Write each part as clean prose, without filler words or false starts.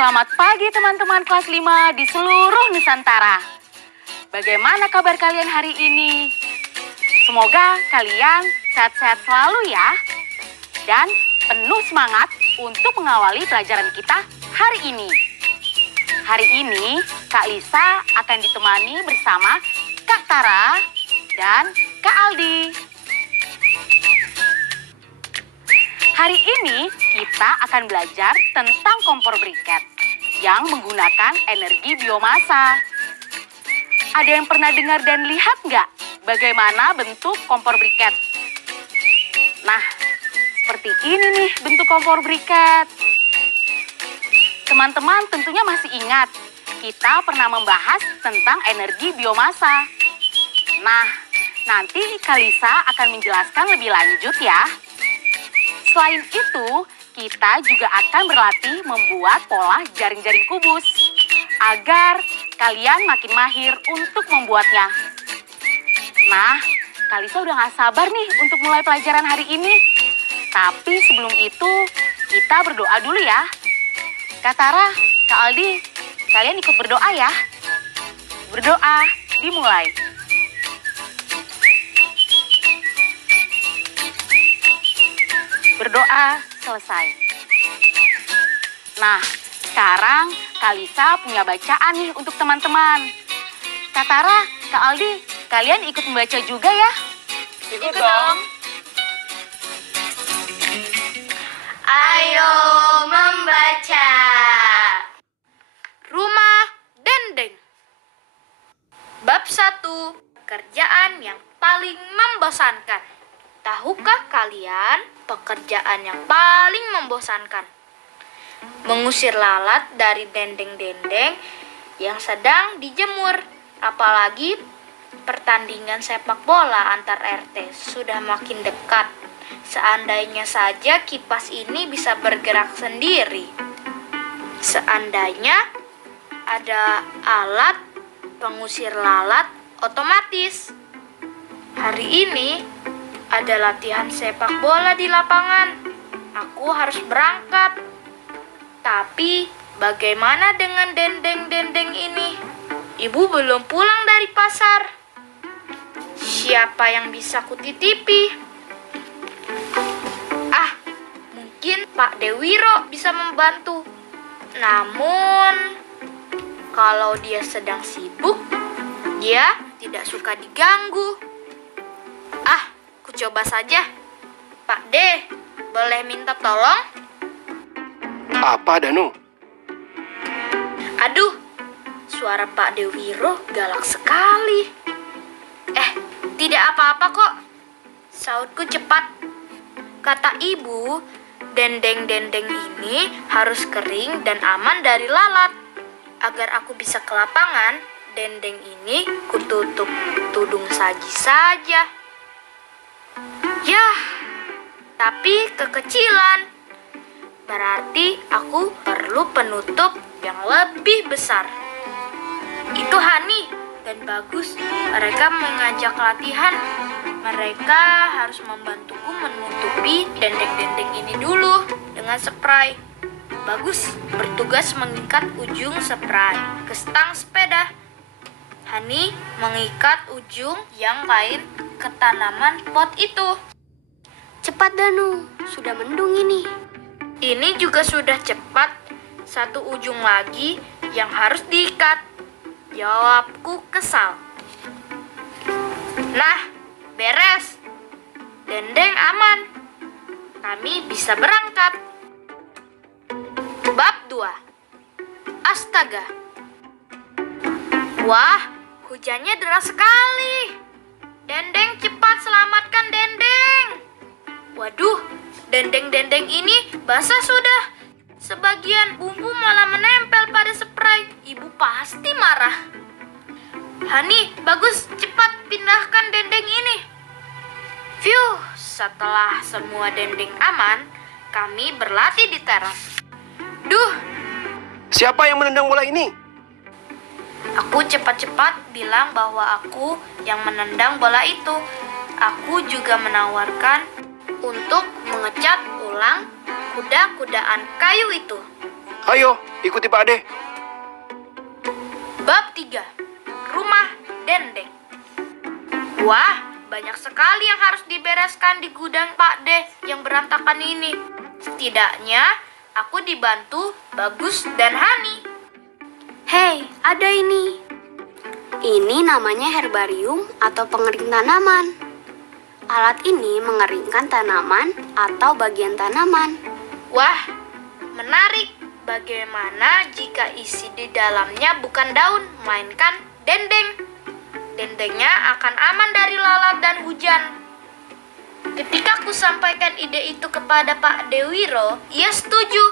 Selamat pagi teman-teman kelas 5 di seluruh Nusantara. Bagaimana kabar kalian hari ini? Semoga kalian sehat-sehat selalu ya. Dan penuh semangat untuk mengawali pelajaran kita hari ini. Hari ini Kak Lisa akan ditemani bersama Kak Tara dan Kak Aldi. Hari ini kita akan belajar tentang kompor briket yang menggunakan energi biomasa. Ada yang pernah dengar dan lihat nggak bagaimana bentuk kompor briket? Nah, seperti ini nih bentuk kompor briket. Teman-teman tentunya masih ingat, kita pernah membahas tentang energi biomasa. Nah, nanti Kak Lisa akan menjelaskan lebih lanjut ya. Selain itu, kita juga akan berlatih membuat pola jaring-jaring kubus agar kalian makin mahir untuk membuatnya. Nah, Kak Lisa udah gak sabar nih untuk mulai pelajaran hari ini. Tapi sebelum itu, kita berdoa dulu ya. Kak Tara, Kak Aldi, kalian ikut berdoa ya. Berdoa, dimulai. Berdoa selesai. Nah, sekarang Kak Lisa punya bacaan nih untuk teman-teman. Kak Tara, Kak Aldi, kalian ikut membaca juga ya? Ikut dong. Ayo membaca. Rumah dendeng. Bab 1. Pekerjaan yang paling membosankan. Tahukah kalian pekerjaan yang paling membosankan? Mengusir lalat dari dendeng-dendeng yang sedang dijemur. Apalagi pertandingan sepak bola antar RT sudah makin dekat. Seandainya saja kipas ini bisa bergerak sendiri. Seandainya ada alat pengusir lalat otomatis. Hari ini ada latihan sepak bola di lapangan. Aku harus berangkat. Tapi bagaimana dengan dendeng-dendeng ini? Ibu belum pulang dari pasar. Siapa yang bisa kutitipi? Mungkin Pak Dewiro bisa membantu. Namun, kalau dia sedang sibuk, dia tidak suka diganggu. Ku coba saja. Pak D, boleh minta tolong? Apa, Danu? Aduh, suara Pak Dewiro galak sekali. Tidak apa-apa kok. Sautku cepat. Kata ibu, dendeng-dendeng ini harus kering dan aman dari lalat. Agar aku bisa ke lapangan, dendeng ini kututup tudung saji saja. Yah, tapi kekecilan. Berarti aku perlu penutup yang lebih besar. Itu Hani dan Bagus. Mereka mengajak latihan. Mereka harus membantuku menutupi dendeng-dendeng ini dulu dengan spray. Bagus bertugas mengikat ujung spray ke stang sepeda. Hani mengikat ujung yang lain ke tanaman pot itu. Cepat Danu, sudah mendung ini. Ini juga sudah cepat. Satu ujung lagi yang harus diikat. Jawabku kesal. Nah, beres. Dendeng aman. Kami bisa berangkat. Bab 2. Astaga. Wah, hujannya deras sekali. Dendeng, cepat selamatkan Dendeng. Waduh, dendeng-dendeng ini basah sudah. Sebagian bumbu malah menempel pada spray. Ibu pasti marah. Hani, bagus, cepat pindahkan dendeng ini. Phew, setelah semua dendeng aman, kami berlatih di teras. Duh, Siapa yang menendang bola ini? aku cepat-cepat bilang bahwa aku yang menendang bola itu. Aku juga menawarkan untuk mengecat ulang kuda-kudaan kayu itu. Ayo, ikuti Pak Ade. Bab 3. Rumah Dendeng. Wah, banyak sekali yang harus dibereskan di gudang Pak De yang berantakan ini. Setidaknya aku dibantu Bagus dan Hani. Hei, ada ini. Ini namanya herbarium atau pengering tanaman. Alat ini mengeringkan tanaman atau bagian tanaman. Wah, menarik. Bagaimana jika isi di dalamnya bukan daun, melainkan dendeng? Dendengnya akan aman dari lalat dan hujan. Ketika aku sampaikan ide itu kepada Pak Dewiro, ia setuju.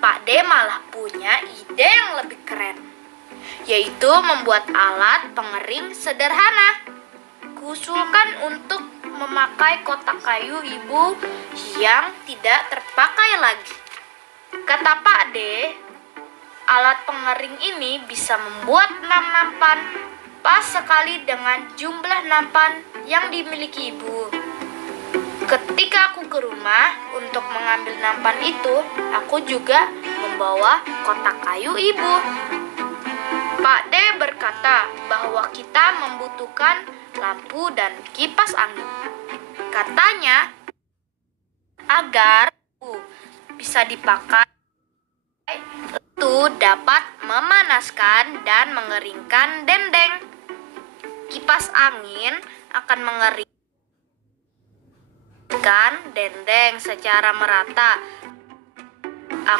Pak De malah punya ide yang lebih keren, yaitu membuat alat pengering sederhana. Kuusulkan untuk memakai kotak kayu ibu yang tidak terpakai lagi. Kata Pak De, alat pengering ini bisa membuat 6 nampan, pas sekali dengan jumlah nampan yang dimiliki ibu. Ketika aku ke rumah untuk mengambil nampan itu, aku juga membawa kotak kayu ibu. Pak De berkata bahwa kita membutuhkan lampu dan kipas angin. Katanya, agar bisa dipakai, itu dapat memanaskan dan mengeringkan dendeng. Kipas angin akan mengeringkan dendeng secara merata.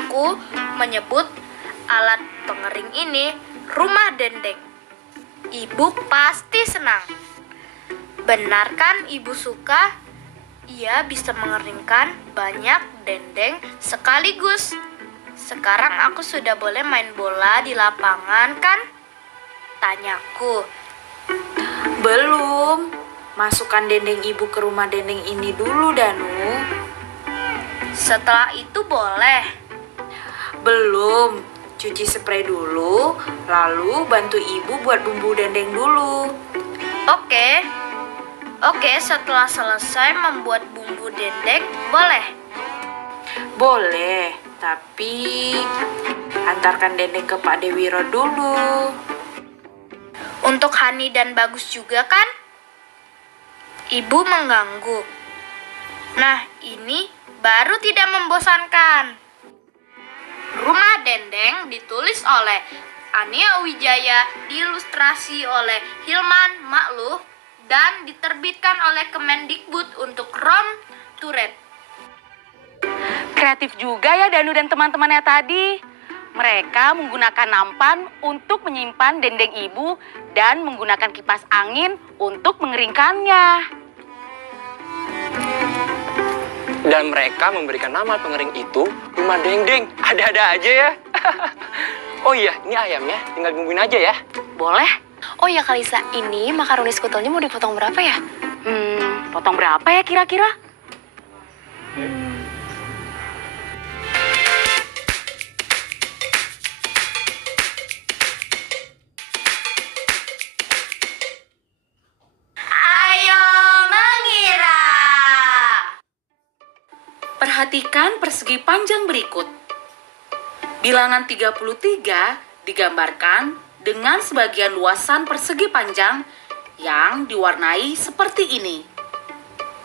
Aku menyebut alat pengering ini rumah dendeng. Ibu pasti senang. Benarkan ibu suka? Ia bisa mengeringkan banyak dendeng sekaligus. Sekarang aku sudah boleh main bola di lapangan kan? Tanyaku. Belum. Masukkan dendeng ibu ke rumah dendeng ini dulu, Danu. Setelah itu boleh. Belum. Cuci spray dulu, lalu bantu ibu buat bumbu dendeng dulu. Oke, setelah selesai membuat bumbu dendeng, boleh. Boleh, tapi antarkan dendeng ke Pak Dewiro dulu. Untuk Hani dan Bagus juga kan? Ibu mengganggu. Nah, ini baru tidak membosankan. Rumah Dendeng ditulis oleh Ania Wijaya, diilustrasi oleh Hilman Makluh, dan diterbitkan oleh Kemendikbud untuk Rom Turet. Kreatif juga ya Danu dan teman-temannya tadi. Mereka menggunakan nampan untuk menyimpan dendeng ibu dan menggunakan kipas angin untuk mengeringkannya. Dan mereka memberikan nama pengering itu rumah dendeng. Ada-ada aja ya. Oh iya, ini ayamnya. Tinggal bumbuin aja ya. Boleh? Oh ya Kalisa, ini makaroni skutelnya mau dipotong berapa ya? Potong berapa ya kira-kira? Ayo mengira. Perhatikan persegi panjang berikut. Bilangan 33 digambarkan dengan sebagian luasan persegi panjang yang diwarnai seperti ini.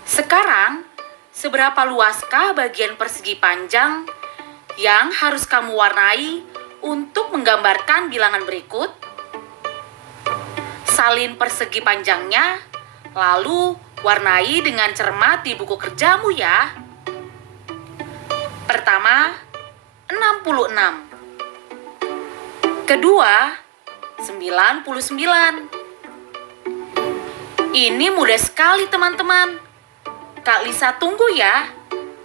Sekarang, seberapa luaskah bagian persegi panjang yang harus kamu warnai untuk menggambarkan bilangan berikut. Salin persegi panjangnya, lalu warnai dengan cermat di buku kerjamu ya. Pertama, 66. Kedua, 99. Ini mudah sekali teman-teman. Kak Lisa tunggu ya.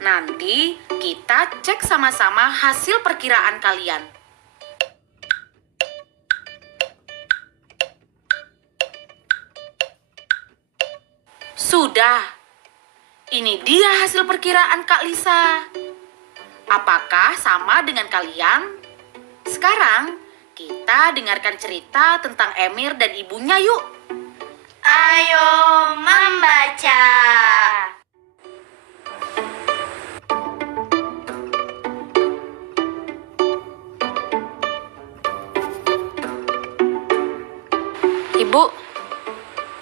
Nanti kita cek sama-sama hasil perkiraan kalian. Sudah. Ini dia hasil perkiraan Kak Lisa. Apakah sama dengan kalian? Sekarang kita dengarkan cerita tentang Emir dan ibunya yuk. Ayo membaca.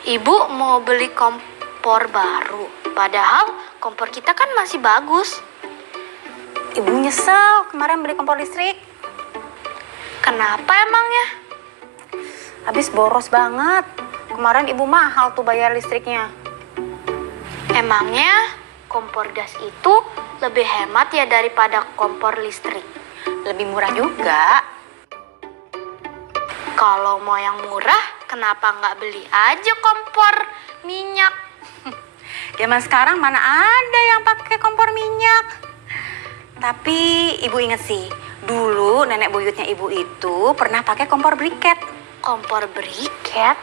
Ibu mau beli kompor baru. Padahal kompor kita kan masih bagus. Ibu nyesel kemarin beli kompor listrik. Kenapa emangnya? Habis boros banget. Kemarin ibu mahal tuh bayar listriknya. Emangnya kompor gas itu lebih hemat ya daripada kompor listrik? Lebih murah juga. Kalau mau yang murah, kenapa nggak beli aja kompor minyak? Zaman sekarang mana ada yang pakai kompor minyak. Tapi ibu inget sih, dulu nenek buyutnya ibu itu pernah pakai kompor briket. Kompor briket?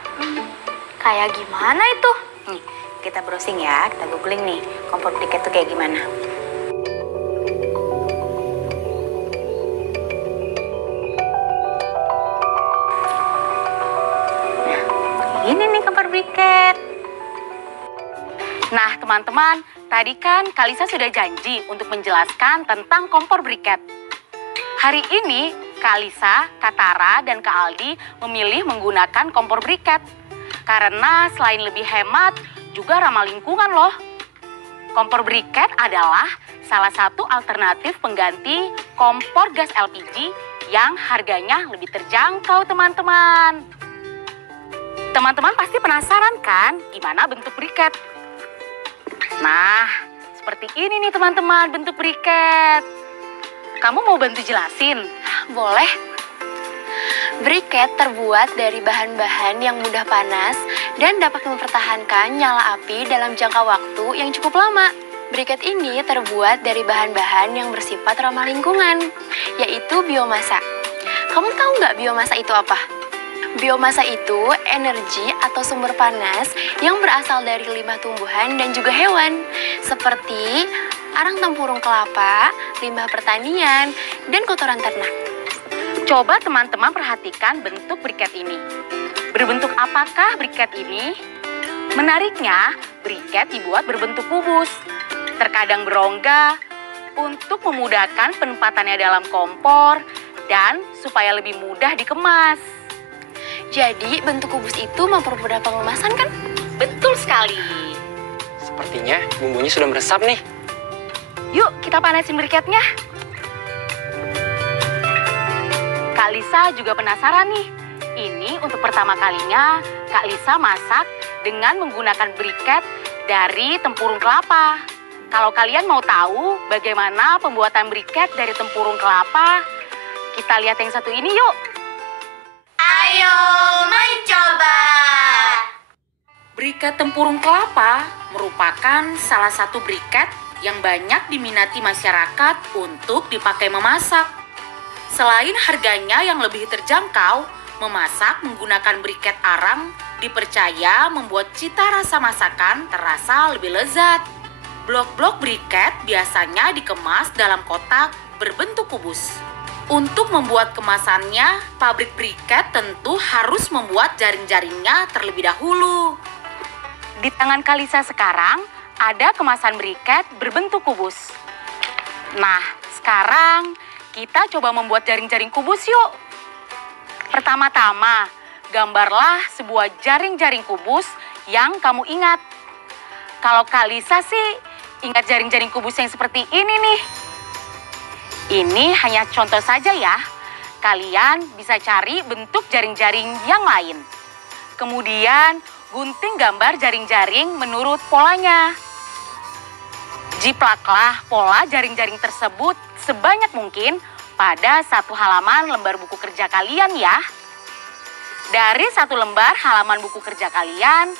Kayak gimana itu? Nih, kita browsing ya, kita googling nih, kompor briket itu kayak gimana. Nah, ini nih kompor briket. Nah teman-teman, tadi kan Kak Lisa sudah janji untuk menjelaskan tentang kompor briket. Hari ini Kak Lisa, Kak Tara, dan Kak Aldi memilih menggunakan kompor briket. Karena selain lebih hemat, juga ramah lingkungan loh. Kompor briket adalah salah satu alternatif pengganti kompor gas LPG yang harganya lebih terjangkau teman-teman. Teman-teman pasti penasaran kan gimana bentuk briket? Nah, seperti ini nih teman-teman bentuk briket. Kamu mau bantu jelasin? Boleh. Briket terbuat dari bahan-bahan yang mudah panas dan dapat mempertahankan nyala api dalam jangka waktu yang cukup lama. Briket ini terbuat dari bahan-bahan yang bersifat ramah lingkungan, yaitu biomasa. Kamu tahu nggak biomasa itu apa? Biomasa itu energi atau sumber panas yang berasal dari limbah tumbuhan dan juga hewan, seperti arang tempurung kelapa, limbah pertanian, dan kotoran ternak. Coba teman-teman perhatikan bentuk briket ini. Berbentuk apakah briket ini? Menariknya, briket dibuat berbentuk kubus. Terkadang berongga untuk memudahkan penempatannya dalam kompor dan supaya lebih mudah dikemas. Jadi bentuk kubus itu mempermudah pengemasan kan? Betul sekali. Sepertinya bumbunya sudah meresap nih. Yuk kita panasin briketnya. Kak Lisa juga penasaran nih. Ini untuk pertama kalinya Kak Lisa masak dengan menggunakan briket dari tempurung kelapa. Kalau kalian mau tahu bagaimana pembuatan briket dari tempurung kelapa, kita lihat yang satu ini yuk. Ayo mencoba. Briket tempurung kelapa merupakan salah satu briket yang banyak diminati masyarakat untuk dipakai memasak. Selain harganya yang lebih terjangkau, memasak menggunakan briket arang dipercaya membuat cita rasa masakan terasa lebih lezat. Blok-blok briket biasanya dikemas dalam kotak berbentuk kubus. Untuk membuat kemasannya, pabrik briket tentu harus membuat jaring-jaringnya terlebih dahulu. Di tangan Kak Lisa sekarang ada kemasan briket berbentuk kubus. Nah, sekarang kita coba membuat jaring-jaring kubus yuk. Pertama-tama, gambarlah sebuah jaring-jaring kubus yang kamu ingat. Kalau Kak Lisa sih ingat jaring-jaring kubus yang seperti ini nih. Ini hanya contoh saja ya. Kalian bisa cari bentuk jaring-jaring yang lain. Kemudian gunting gambar jaring-jaring menurut polanya. Jiplaklah pola jaring-jaring tersebut sebanyak mungkin pada satu halaman lembar buku kerja kalian ya. Dari satu lembar halaman buku kerja kalian,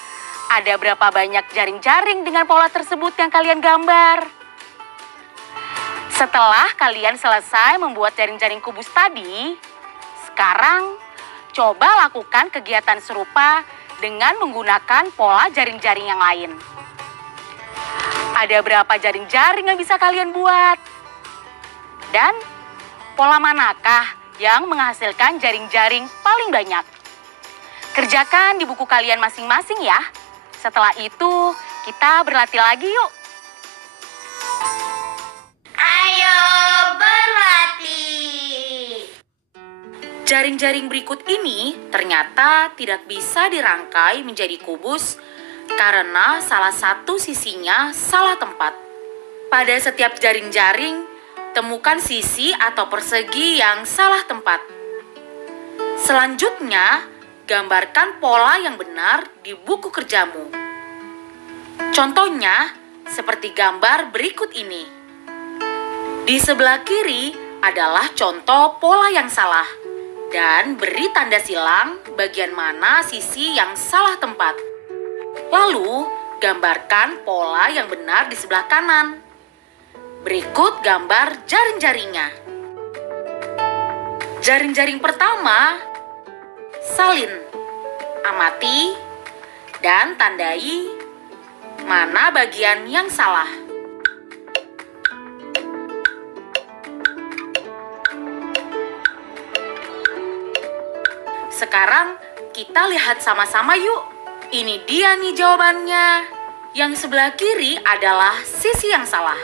ada berapa banyak jaring-jaring dengan pola tersebut yang kalian gambar? Setelah kalian selesai membuat jaring-jaring kubus tadi, sekarang coba lakukan kegiatan serupa dengan menggunakan pola jaring-jaring yang lain. Ada berapa jaring-jaring yang bisa kalian buat? Dan pola manakah yang menghasilkan jaring-jaring paling banyak? Kerjakan di buku kalian masing-masing ya. Setelah itu, kita berlatih lagi yuk. Ayo berlatih. Jaring-jaring berikut ini ternyata tidak bisa dirangkai menjadi kubus karena salah satu sisinya salah tempat. Pada setiap jaring-jaring, temukan sisi atau persegi yang salah tempat. Selanjutnya, gambarkan pola yang benar di buku kerjamu. Contohnya, seperti gambar berikut ini. Di sebelah kiri adalah contoh pola yang salah. Dan beri tanda silang bagian mana sisi yang salah tempat. Lalu, gambarkan pola yang benar di sebelah kanan. Berikut gambar jaring-jaringnya. Jaring-jaring pertama, salin, amati, dan tandai mana bagian yang salah. Sekarang kita lihat sama-sama yuk. Ini dia nih jawabannya. Yang sebelah kiri adalah sisi yang salah.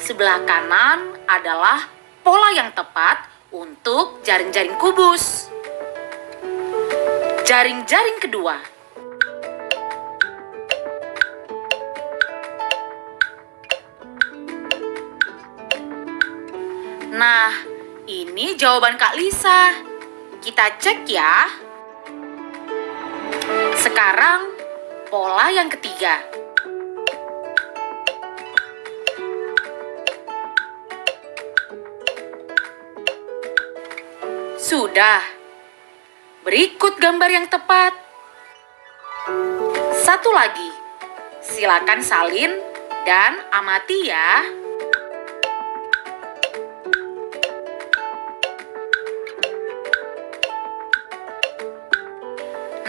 Sebelah kanan adalah pola yang tepat untuk jaring-jaring kubus. Jaring-jaring kedua. Nah, ini jawaban Kak Lisa. Kita cek ya. Sekarang, pola yang ketiga. Sudah. Berikut gambar yang tepat. Satu lagi. Silakan salin dan amati ya.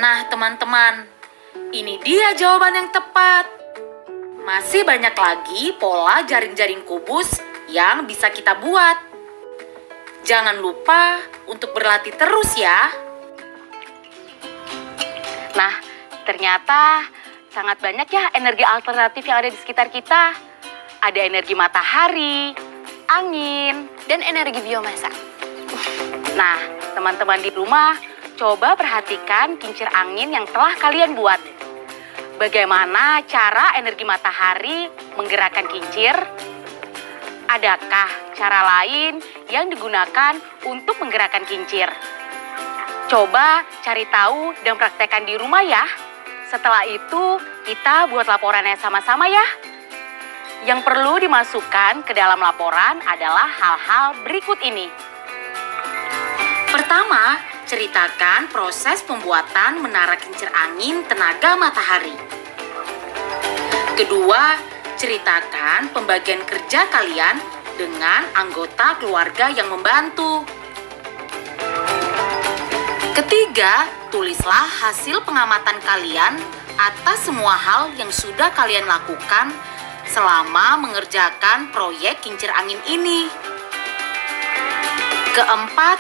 Nah, teman-teman, ini dia jawaban yang tepat. Masih banyak lagi pola jaring-jaring kubus yang bisa kita buat. Jangan lupa untuk berlatih terus ya. Nah, ternyata sangat banyak ya energi alternatif yang ada di sekitar kita. Ada energi matahari, angin, Dan energi biomasa. Nah, teman-teman di rumah, coba perhatikan kincir angin yang telah kalian buat. Bagaimana cara energi matahari menggerakkan kincir? Adakah cara lain yang digunakan untuk menggerakkan kincir? Coba cari tahu dan praktekkan di rumah ya. Setelah itu, kita buat laporannya sama-sama ya. Yang perlu dimasukkan ke dalam laporan adalah hal-hal berikut ini. Pertama, ceritakan proses pembuatan menara kincir angin tenaga matahari. Kedua, ceritakan pembagian kerja kalian dengan anggota keluarga yang membantu. Ketiga, tulislah hasil pengamatan kalian atas semua hal yang sudah kalian lakukan selama mengerjakan proyek kincir angin ini. Keempat,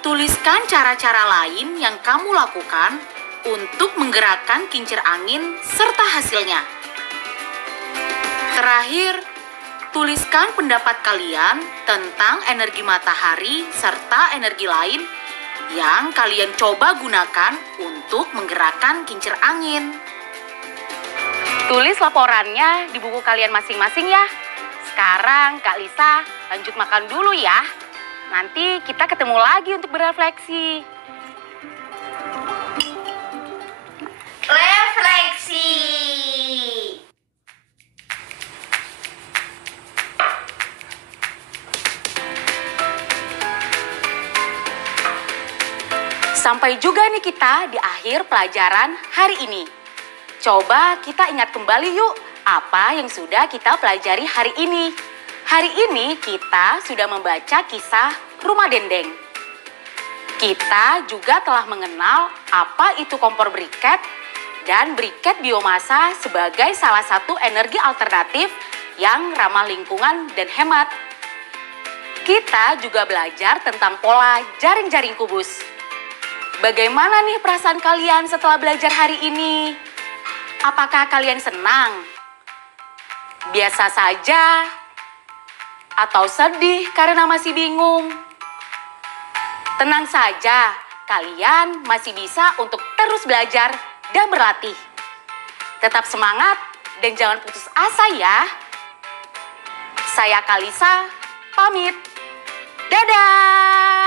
tuliskan cara-cara lain yang kamu lakukan untuk menggerakkan kincir angin serta hasilnya. Terakhir, tuliskan pendapat kalian tentang energi matahari serta energi lain yang kalian coba gunakan untuk menggerakkan kincir angin. Tulis laporannya di buku kalian masing-masing ya. Sekarang Kak Lisa lanjut makan dulu ya. Nanti kita ketemu lagi untuk berefleksi. Refleksi. Sampai juga nih kita di akhir pelajaran hari ini. Coba kita ingat kembali yuk apa yang sudah kita pelajari hari ini. Hari ini kita sudah membaca kisah Rumah Dendeng. Kita juga telah mengenal apa itu kompor briket dan briket biomasa sebagai salah satu energi alternatif yang ramah lingkungan dan hemat. Kita juga belajar tentang pola jaring-jaring kubus. Bagaimana nih perasaan kalian setelah belajar hari ini? Apakah kalian senang? Biasa saja? Atau sedih karena masih bingung? Tenang saja, kalian masih bisa untuk terus belajar dan berlatih. Tetap semangat dan jangan putus asa ya. Saya Kalisa, pamit. Dadah!